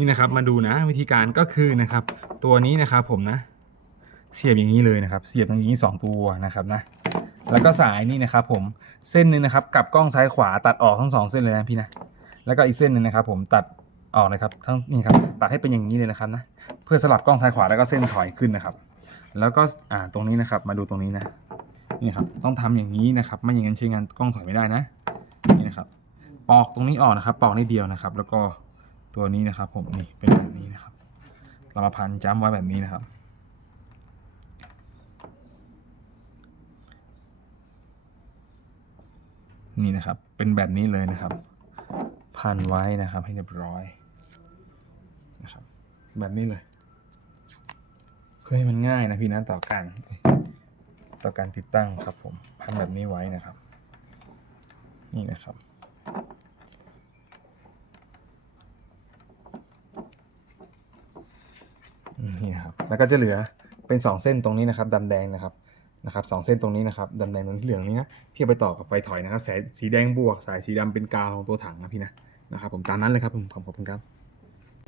นี่นะครับมาดูนะวิธีการก็คือนะครับ ตัวนี้นะครับผมนะ เสียบอย่างนี้เลยนะครับ เสียบตรงนี้สองตัวนะครับนะ แล้วก็สายนี่นะครับ ผมเส้นหนึ่งนะครับกับกล้องซ้ายขวาตัดออกทั้งสองเส้นเลยนะพี่นะแล้วก็อีกเส้นหนึ่งนะครับ ผมตัดออกนะครับทั้งนี่ครับตัดให้เป็นอย่างนี้เลยนะครับนะเพื่อสลับกล้องซ้ายขวาแล้วก็เส้นถอยขึ้นนะครับ แล้วก็อ่าตรงนี้นะครับ มาดูตรงนี้นะนี่ครับต้องทำอย่างนี้นะครับ ไม่อย่างนั้นใช้งานกล้องถอยไม่ได้นะนี่นะครับ ปอกตรงนี้ออกนะครับ ปอกนิดเดียวนะครับ แล้วก็ ตัวนี้นะครับ ผมนี่เป็นแบบนี้นะครับเรามาพันจ้ำไว้แบบนี้นะครับ นี่นะครับเป็นแบบนี้เลยนะครับ พันไว้นะครับให้เรียบร้อยนะครับ แบบนี้เลย เพื่อให้มันง่ายนะพี่นะต่อการต่อการติดตั้งครับผมพันแบบนี้ไว้นะครับ นี่นะครับ อืมนี่นะครับ แล้วก็จะเหลือเป็นสองเส้นตรงนี้นะครับดำแดงนะครับนะครับสองเส้นตรงนี้นะครับดำแดงตรงที่เหลืองนี้นะที่เอาไปต่อกับไฟถอยนะครับสายสีแดงบวก สายสีดำเป็นกาวของตัวถังนะพี่นะนะครับผมตามนั้นเลยครับผมขอบคุณครับ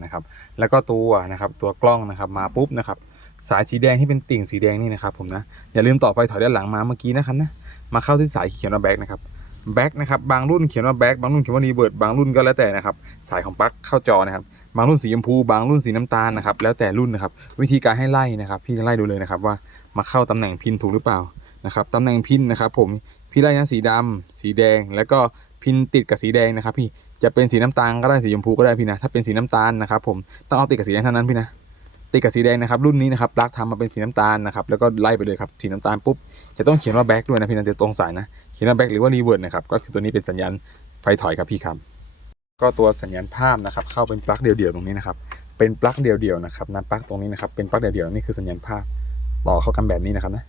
นะครับแล้วก็ตัวนะครับตัวกล้องนะครับมาปุ๊บนะครับสายสีแดงที่เป็นติ่งสีแดงนี่นะครับผมนะอย่าลืมต่อไฟถอยด้านหลังมาเมื่อกี้นะครับนะมาเข้าที่สายเขียนว่าแบ็กนะครับ แบ็กนะครับบางรุ่นเขียนว่าแบ็กบางรุ่นเขียนว่ารีเวิร์ดบางรุ่นก็แล้วแต่นะครับสายของปลั๊กเข้าจอนะครับบางรุ่นสีชมพู บางรุ่นสีน้ำตาลนะครับแล้วแต่รุ่นนะครับวิธีการให้ไล่นะครับ พี่จะไล่ดูเลยนะครับว่ามาเข้าตำแหน่งพินถูกหรือเปล่านะครับตำแหน่งพินนะครับ ผมพี่ไล่ทั้งสีดำสีแดง แล้วก็พินติดกับสีแดงนะครับ พี่จะเป็นสีน้ำตาลก็ได้สีชมพูก็ได้พี่นะถ้าเป็นสีน้ำตาลนะครับผมต้องเอาติดกับสีแดงเท่านั้นพี่นะ ติดกับสีแดงนะครับรุ่นนี้นะครับปลั๊กทำมาเป็นสีน้ำตาลนะครับแล้วก็ไล่ไปเลยครับสีน้ำตาลปุ๊บจะต้องเขียนว่าแบ็กด้วยนะพี่นะจะตรงสายนะเขียนว่าแบ็กหรือว่ารีเวิร์ดนะครับก็คือตัวนี้เป็นสัญญาณไฟถอยครับพี่ครับก็ตัวสัญญาณภาพนะครับเข้าเป็นปลั๊กเดี่ยวๆตรงนี้นะครับเป็นปลั๊กเดี่ยวๆนะครับนะปลั๊กตรงนี้นะครับเป็นปลั๊กเดี่ยวๆนี่คือสัญญาณภาพต่อเข้ากันแบบนี้นะครับนะ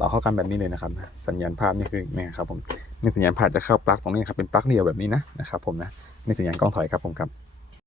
ต่อเข้ากันแบบนี้เลยนะครับนะสัญญาณภาพนี่คือเนี่ยครับผมนี่สัญญาณภาพจะเข้าปลั๊กตรงนี้ครับเป็นปลั๊กเดียวแบบนี้นะนะครับผมนะนี่สัญญาณกล้องถอยครับผมครับ